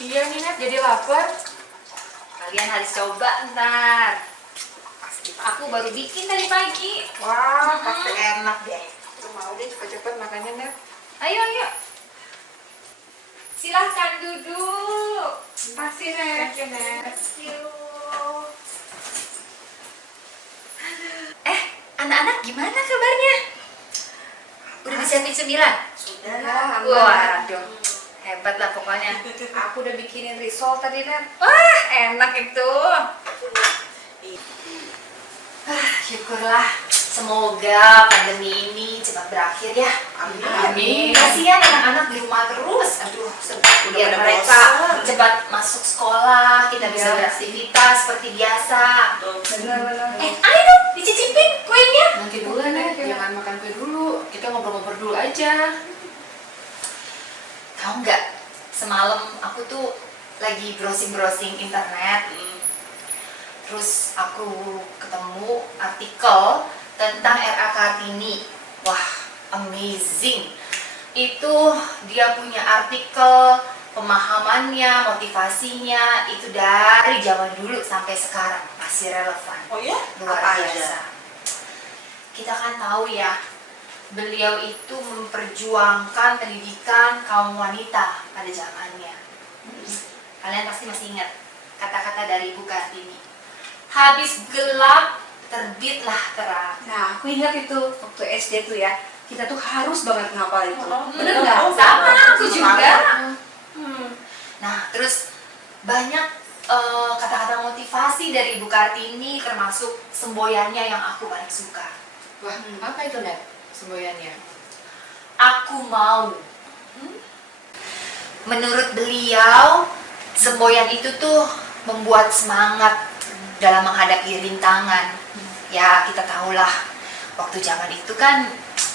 Iya nih Net, jadi lapar. Kalian harus coba ntar. Aku baru bikin tadi pagi. Wah, pasti enak deh. Aku mau deh cepet-cepet makannya Net. Ayo, ayo. Silahkan duduk. Pasti Net. Thank you Net. Thank you. Anak-anak gimana kabarnya? Udah disiapin cemilan? Sudah. Waduh, hebat lah pokoknya. Aku udah bikinin risol tadi Net. Wah, enak itu. Syukurlah. Semoga pandemi ini cepat berakhir ya. Amin. Kasihan anak-anak di rumah terus. Aduh, biar pada mereka bosan. cepat masuk sekolah, kita bisa Iya. beraktivitas seperti biasa. Benar-benar. Ayo dong, dicicipin kuenya. Nanti dulu Nek, jangan makan kue dulu. Kita ngobrol-ngobrol dulu aja. Tahu nggak, semalam aku tuh lagi browsing-browsing internet. Terus aku ketemu artikel tentang R.A. Kartini. Wah, amazing. Itu dia punya artikel, pemahamannya, motivasinya itu dari zaman dulu sampai sekarang masih relevan. Oh ya? Luar Apa biasa. aja? Kita kan tahu ya, beliau itu memperjuangkan pendidikan kaum wanita pada zamannya. Kalian pasti masih ingat kata-kata dari Ibu Kartini. Habis gelap, terbitlah terang. Nah, aku ingat itu waktu SD tuh ya, kita tuh harus banget ngapal itu. Bener nggak? Sama, aku juga. Nah, terus banyak kata-kata motivasi dari Ibu Kartini, termasuk semboyannya yang aku paling suka. Wah, apa itu Nek? Semboyannya. Aku mau. Menurut beliau, semboyan itu tuh membuat semangat dalam menghadapi rintangan. Ya, kita tahulah waktu zaman itu kan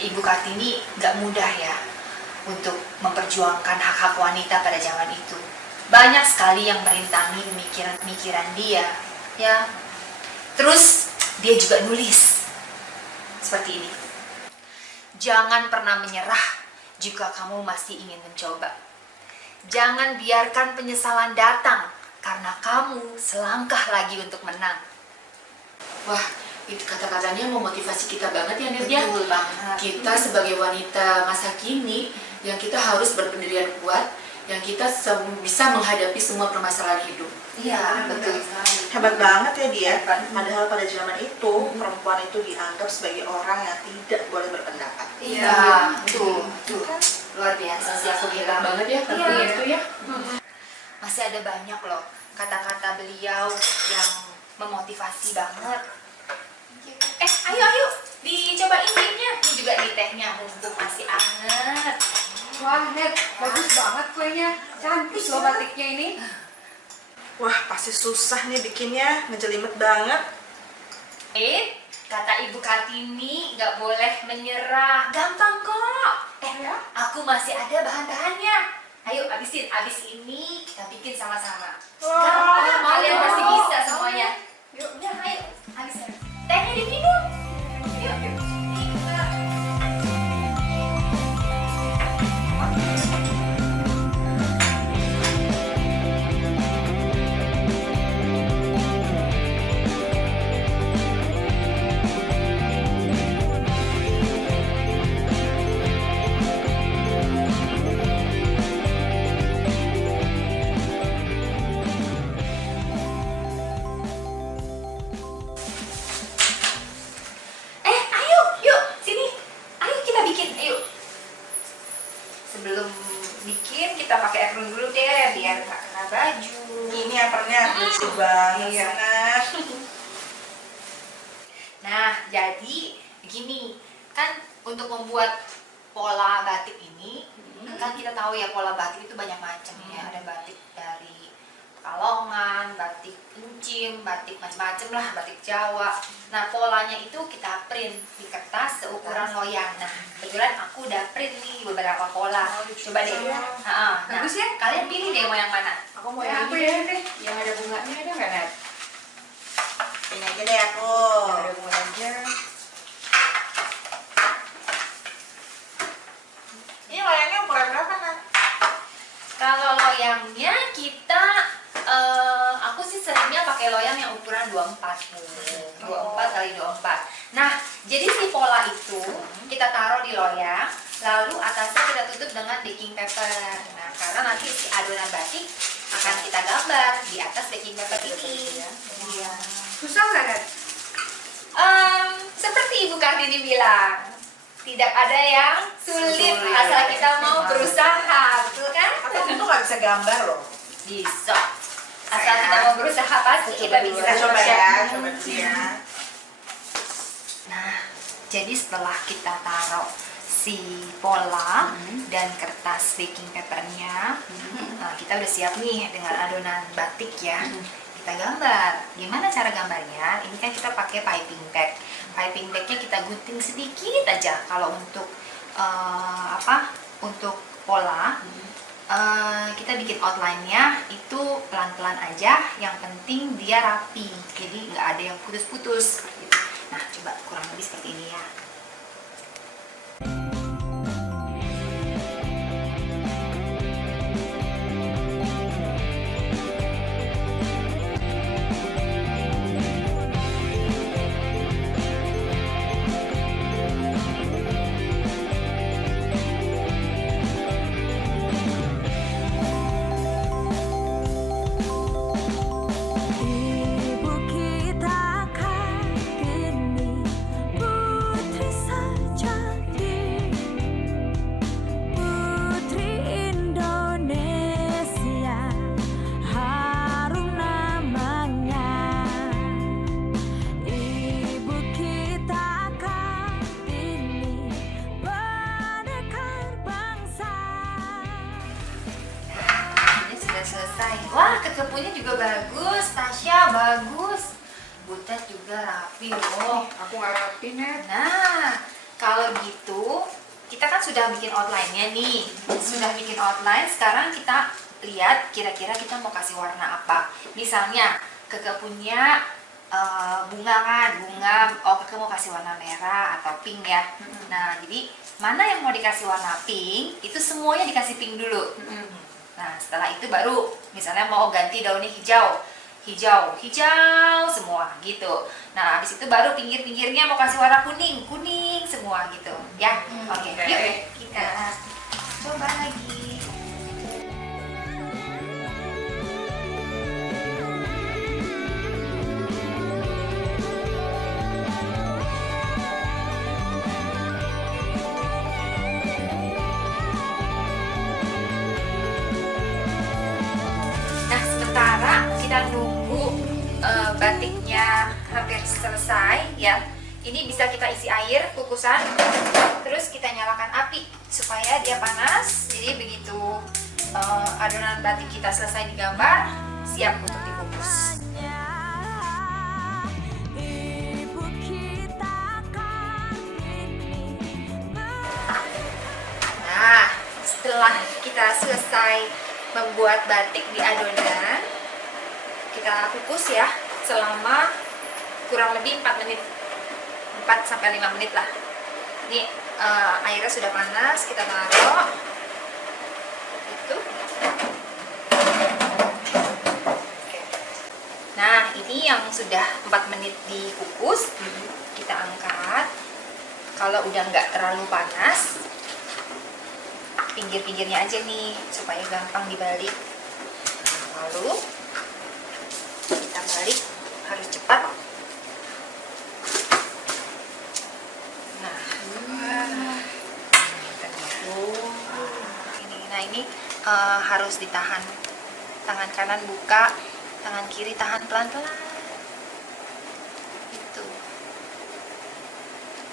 Ibu Kartini nggak mudah ya untuk memperjuangkan hak-hak wanita pada zaman itu. Banyak sekali yang merintangi pemikiran-pemikiran dia. Ya, terus dia juga nulis seperti ini. Jangan pernah menyerah jika kamu masih ingin mencoba. Jangan biarkan penyesalan datang karena kamu selangkah lagi untuk menang. Wah, itu kata-katanya memotivasi kita banget ya Nek ya. Betul banget. Kita sebagai wanita masa kini yang kita harus berpendirian kuat, yang kita bisa menghadapi semua permasalahan hidup. Iya, betul. Hebat banget ya dia. Padahal pada zaman itu perempuan itu dianggap sebagai orang yang tidak boleh berpendapat. Iya, tuh. Luar biasa sih aku Hebat bilang. banget ya kata Iya. itu ya. Masih ada banyak loh kata-kata beliau yang memotivasi banget. Ayo, dicobain kuenya. Ini juga nih tehnya, mumpung masih anget. Wah, Net, bagus banget kuenya. Cantik loh batiknya ini. Wah, pasti susah nih bikinnya, ngejelimet banget. Kata Ibu Kartini, nggak boleh menyerah. Gampang kok. Aku masih ada bahan-bahannya. Ayo habisin, abis ini kita bikin sama-sama. Gampang, kalian pasti bisa semuanya. Yuk, ayo, habisin. Tehnya diminum. Yuk. Ayo, yuk, sini. Ayo kita bikin, ayo. Sebelum bikin, kita pakai apron dulu deh, biar nggak kena baju. Ini apronnya bersih banget. Iya. Nah. Nah, jadi begini, kan untuk membuat pola batik ini, kan kita tahu ya pola batik itu banyak macam ya. Ada batik dari Pekalongan, batik Encim, batik macam-macam lah, batik Jawa. Nah, polanya itu kita print di kertas seukuran loyang. Nah, kebetulan aku udah print nih beberapa pola. Coba deh. Nah, Bagus ya? kalian pilih deh mau yang mana. Aku mau Ya, yang aku ini ya. deh. Yang ada bunganya ada nggak Nek? Ini aja deh aku. Yang ada bunganya. Ini loyangnya ukuran berapa, Nat? Kalau loyangnya kita pakai loyang yang ukuran 24 kali 24. Nah, jadi si pola itu kita taruh di loyang, lalu atasnya kita tutup dengan baking paper. Nah, karena nanti si adonan batik akan kita gambar di atas baking paper ini. Iya. Susah nggak, Nen? Seperti Ibu Kartini bilang, tidak ada yang sulit asal kita mau berusaha, betul kan? Atau itu nggak bisa gambar loh. Bisa. Asal kita mau berusaha pasti kita bisa. Kita coba ya, coba dulu ya. Nah, jadi setelah kita taruh si pola dan kertas baking papernya, nah, kita udah siap nih dengan adonan batik ya. Kita gambar. Gimana cara gambarnya? Ini kan kita pakai piping bag. Piping bagnya kita gunting sedikit aja. Kalau untuk untuk pola, kita bikin outline-nya itu pelan-pelan aja. Yang penting dia rapi. Jadi nggak ada yang putus-putus. Gitu. Nah, coba kurang lebih seperti ini ya. Ibu kita Kartini, putri sejati, putri Indonesia, harum namanya. Ibu kita Kartini, pendekar bangsa. Ini sudah selesai. Wah, kekepunya juga bagus. Tasya bagus. Butet juga rapi loh. Aku nggak rapi, Nen. Nah, kalau gitu kita kan sudah bikin outline-nya nih. Sudah bikin outline, sekarang kita lihat kira-kira kita mau kasih warna apa. Misalnya, Keke punya bunga kan, Keke mau kasih warna merah atau pink ya. Nah, jadi mana yang mau dikasih warna pink, itu semuanya dikasih pink dulu. Nah, setelah itu baru misalnya mau ganti daunnya hijau semua gitu. Nah, habis itu baru pinggir-pinggirnya mau kasih warna kuning semua gitu ya. Oke, yuk kita coba lagi. Nah, sementara kita nunggu batiknya hampir selesai ya. Ini bisa kita isi air kukusan, terus kita nyalakan api supaya dia panas. Jadi begitu adonan batik kita selesai digambar, siap untuk dikukus. Ibu kita Kartini. Nah, setelah kita selesai membuat batik di adonan, kita kukus ya selama kurang lebih 4 menit, 4-5 menit lah. Ini airnya sudah panas, kita taruh itu. Oke. Nah, ini yang sudah 4 menit dikukus, kita angkat. Kalau udah nggak terlalu panas, pinggir-pinggirnya aja nih supaya gampang dibalik. Lalu kita balik, harus cepat. Nah, ini harus ditahan. Tangan kanan buka, tangan kiri tahan pelan-pelan. Itu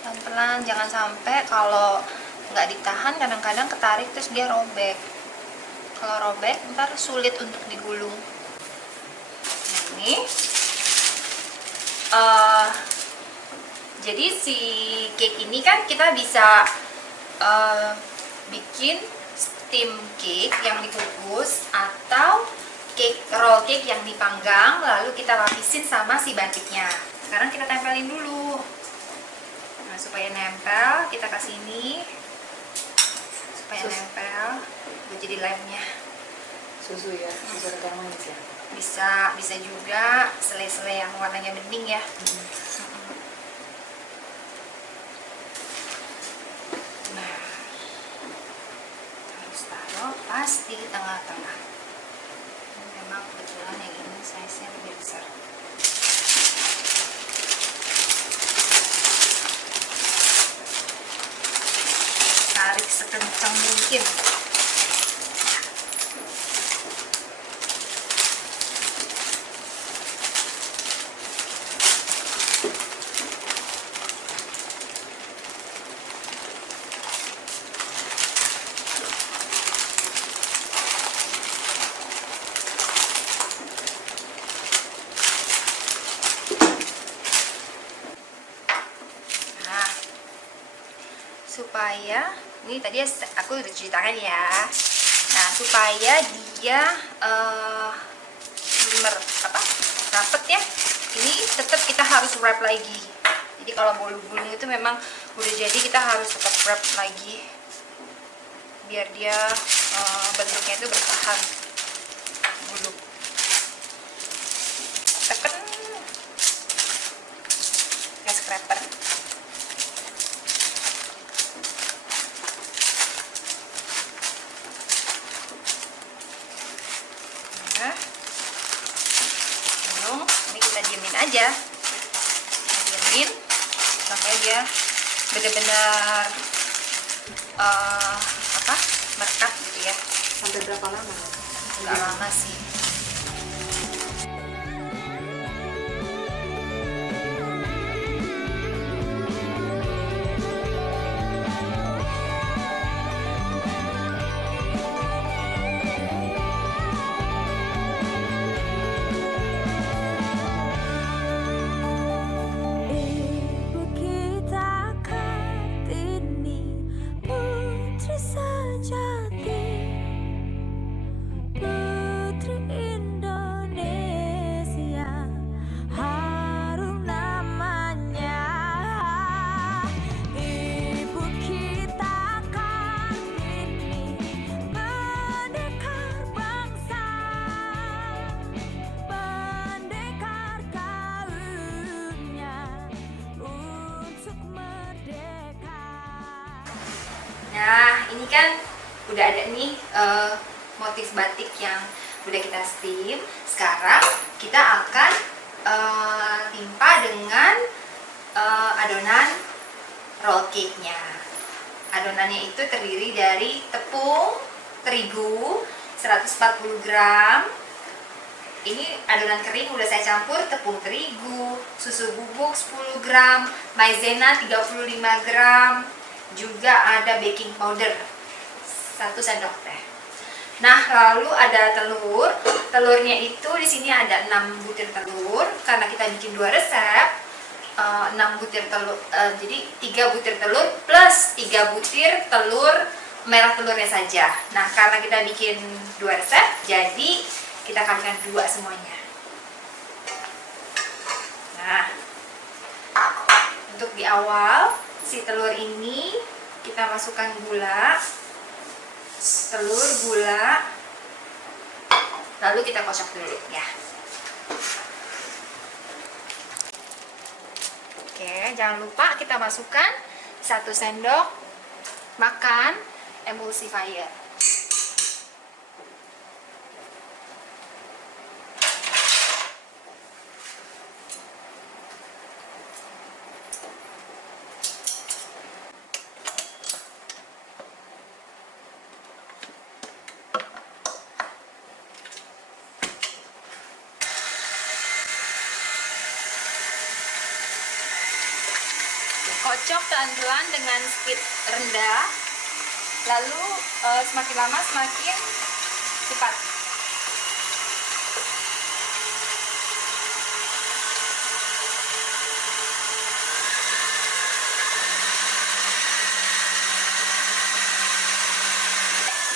pelan-pelan, jangan sampai kalau nggak ditahan kadang-kadang ketarik terus dia robek. Kalau robek ntar sulit untuk digulung. Nah, ini jadi si cake ini kan kita bisa bikin steam cake yang dikukus atau roll cake yang dipanggang lalu kita lapisin sama si batiknya. Sekarang kita tempelin dulu. Nah, supaya nempel kita kasih ini supaya nempel, itu jadi lemnya. Susu ya, susu kental manis ya. Bisa juga selai-selai yang warnanya bening ya. Nah, harus taruh pas di tengah-tengah. Memang kebetulan yang ini size-nya lebih besar. Tarik sekencang mungkin. Nah, supaya ini tadi aku udah cuci tangan ya. Nah, supaya dia rapet ya. Ini tetap kita harus wrap lagi. Jadi kalau bolu-bolu itu memang udah jadi, kita harus tetap wrap lagi biar dia bentuknya itu bertahan. Bulu. Tekan gas scraper. Nah, ini kita diemin aja, diemin sampai dia benar-benar merekat gitu ya. Sampai berapa lama? Nggak lama sih. Ibu kita Kartini, putri sejati, putri Indonesia, harum namanya. Ibu kita Kartini, pendekar bangsa, pendekar kaumnya untuk merdeka. Nah, ini kan udah ada nih motif batik yang udah kita steam. Sekarang kita akan timpa dengan adonan roll cake-nya. Adonannya itu terdiri dari tepung terigu 140 gram. Ini adonan kering udah saya campur tepung terigu, susu bubuk 10 gram, maizena 35 gram, juga ada baking powder 1 sendok teh. Nah, lalu ada telur. Telurnya itu di sini ada 6 butir telur karena kita bikin 2 resep. 6 butir telur, jadi 3 butir telur plus 3 butir telur merah telurnya saja. Nah, karena kita bikin 2 resep, jadi kita kalikan 2 semuanya. Nah, untuk di awal si telur ini kita masukkan gula, telur, gula, lalu kita kocok dulu ya. Oke, jangan lupa kita masukkan 1 sendok makan emulsifier. Kocok pelan-pelan dengan speed rendah, lalu semakin lama semakin cepat.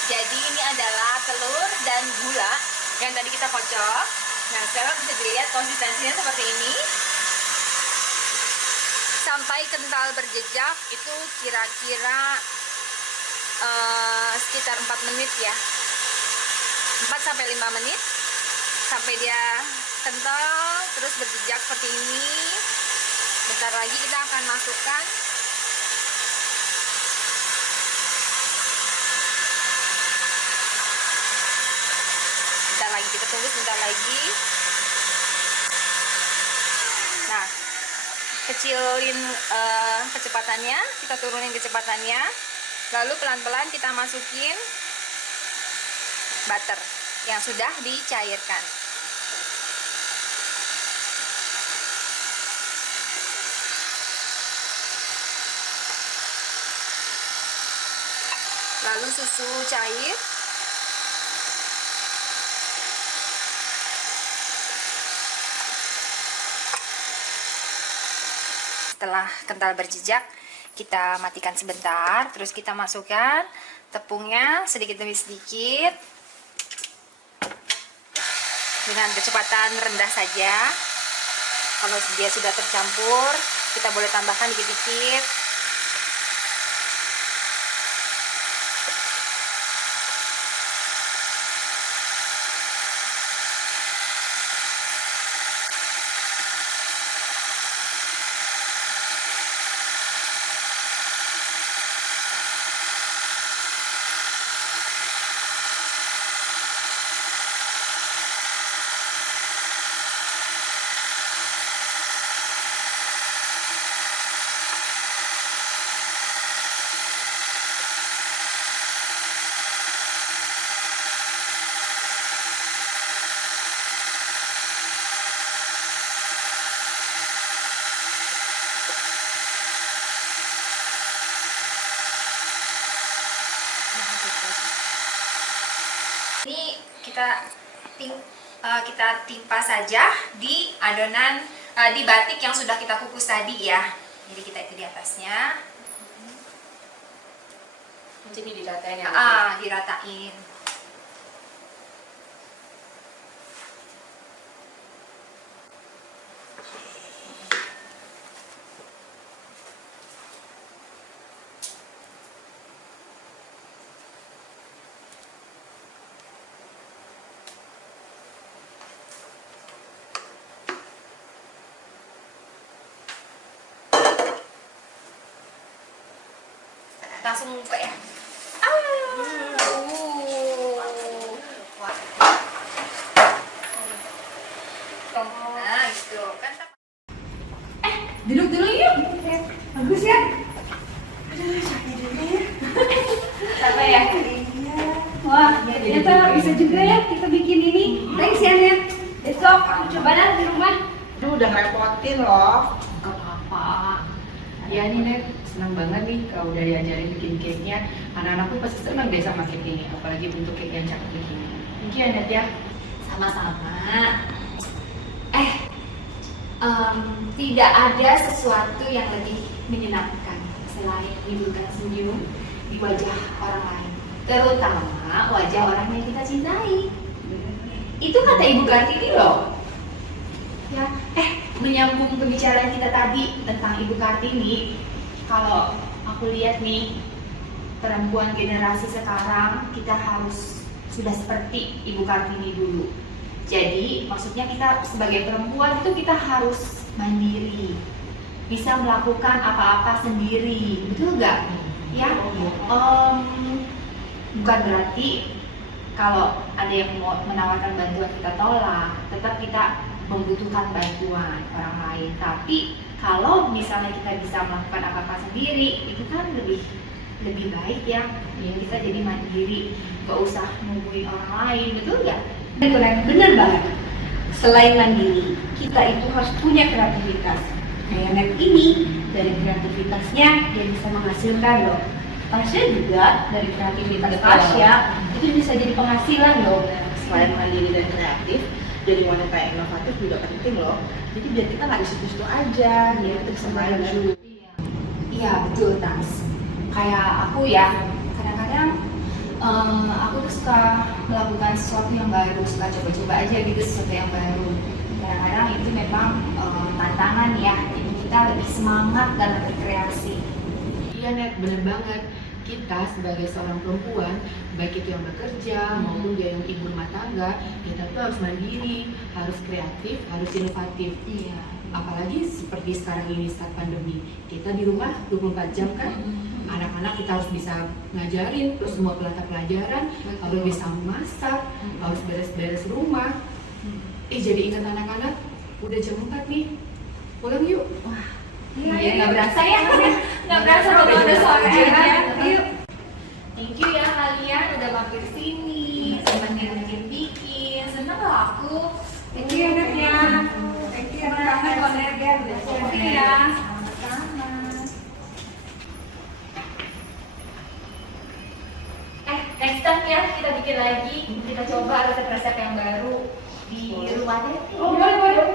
Jadi ini adalah telur dan gula yang tadi kita kocok. Nah, sekarang bisa dilihat konsistensinya seperti ini. Sampai kental berjejak itu kira-kira sekitar 4 menit ya, 4 sampai 5 menit. sampai dia kental terus berjejak seperti ini. Bentar lagi kita akan masukkan kita tunggu sebentar lagi. Nah, kecilin kecepatannya, kita turunin kecepatannya, lalu pelan-pelan kita masukin butter yang sudah dicairkan. Lalu susu cair. Setelah kental berjejak, kita matikan sebentar, terus kita masukkan tepungnya sedikit demi sedikit dengan kecepatan rendah saja. Kalau dia sudah tercampur, kita boleh tambahkan dikit-dikit. Ini kita timpa saja di adonan di batik yang sudah kita kukus tadi ya. Jadi kita itu di atasnya. Jadi diratain ya. Diratain. Langsung buka ya. Nah, gitu kan. Duduk dulu yuk. Bagus ya. Aduh, sakit juga ya. Apa ya? Iya. Wah, ternyata bisa juga ya kita bikin ini. Thanks ya, Net. Besok aku coba dah di rumah. Aduh, udah ngerepotin loh. Gak apa-apa. Ya nih Net, senang banget nih kalau udah diajarin bikin cake-nya. Anak-anakku pasti senang deh sama cake ini, apalagi bentuk cake yang cakep begini. Thank you ya Net ya. Sama-sama. Tidak ada sesuatu yang lebih menyenangkan selain menimbulkan senyum di wajah orang lain, terutama wajah orang yang kita cintai. Itu kata Ibu Kartini loh. Ya, menyambung pembicaraan kita tadi tentang Ibu Kartini. Kalau aku lihat nih, perempuan generasi sekarang kita harus sudah seperti Ibu Kartini dulu. Jadi maksudnya kita sebagai perempuan itu kita harus mandiri, bisa melakukan apa-apa sendiri, betul nggak? Ya, bukan berarti kalau ada yang mau menawarkan bantuan kita tolak, tetap kita membutuhkan bantuan orang lain. Tapi kalau misalnya kita bisa melakukan apa-apa sendiri, itu kan lebih baik ya. Kita jadi mandiri, nggak usah nungguin orang lain, betul nggak? Bener banget. Selain mandiri, kita itu harus punya kreativitas. Kayak Net ini, dari kreativitasnya dia bisa menghasilkan loh. Tasya juga dari kreativitas Tasya itu bisa jadi penghasilan loh. Selain mandiri dan kreatif, jadi wanita yang inovatif juga penting loh. Jadi biar kita nggak di situ-situ aja, biar kita bisa maju. Iya betul Tas. Kayak aku ya, kadang-kadang aku tuh suka melakukan sesuatu yang baru, suka coba-coba aja gitu sesuatu yang baru. Kadang-kadang itu memang tantangan ya, jadi kita lebih semangat dalam berkreasi. Iya Net, bener banget. kita sebagai seorang perempuan, baik itu yang bekerja maupun dia yang ibu rumah tangga, kita tuh harus mandiri, harus kreatif, harus inovatif. Iya. Apalagi seperti sekarang ini saat pandemi, kita di rumah 24 jam kan, anak-anak kita harus bisa ngajarin, terus semua pelajaran, harus bisa masak, harus beres-beres rumah. Jadi ingat anak-anak, udah jam 4 nih, pulang yuk. Iya, nggak berasa ya. Nggak berasa Udah kalau udah jam sore 4 aja. aja. Yuk. Thank you ya kalian udah mampir sini, sempat bikin. Seneng loh aku. Thank you anak ya. Thank you anak-anak Koner ya udah Thank you share. ya. Sama-sama. Next time ya kita bikin lagi. Kita coba resep-resep yang baru di rumah deh. Oh boleh boleh.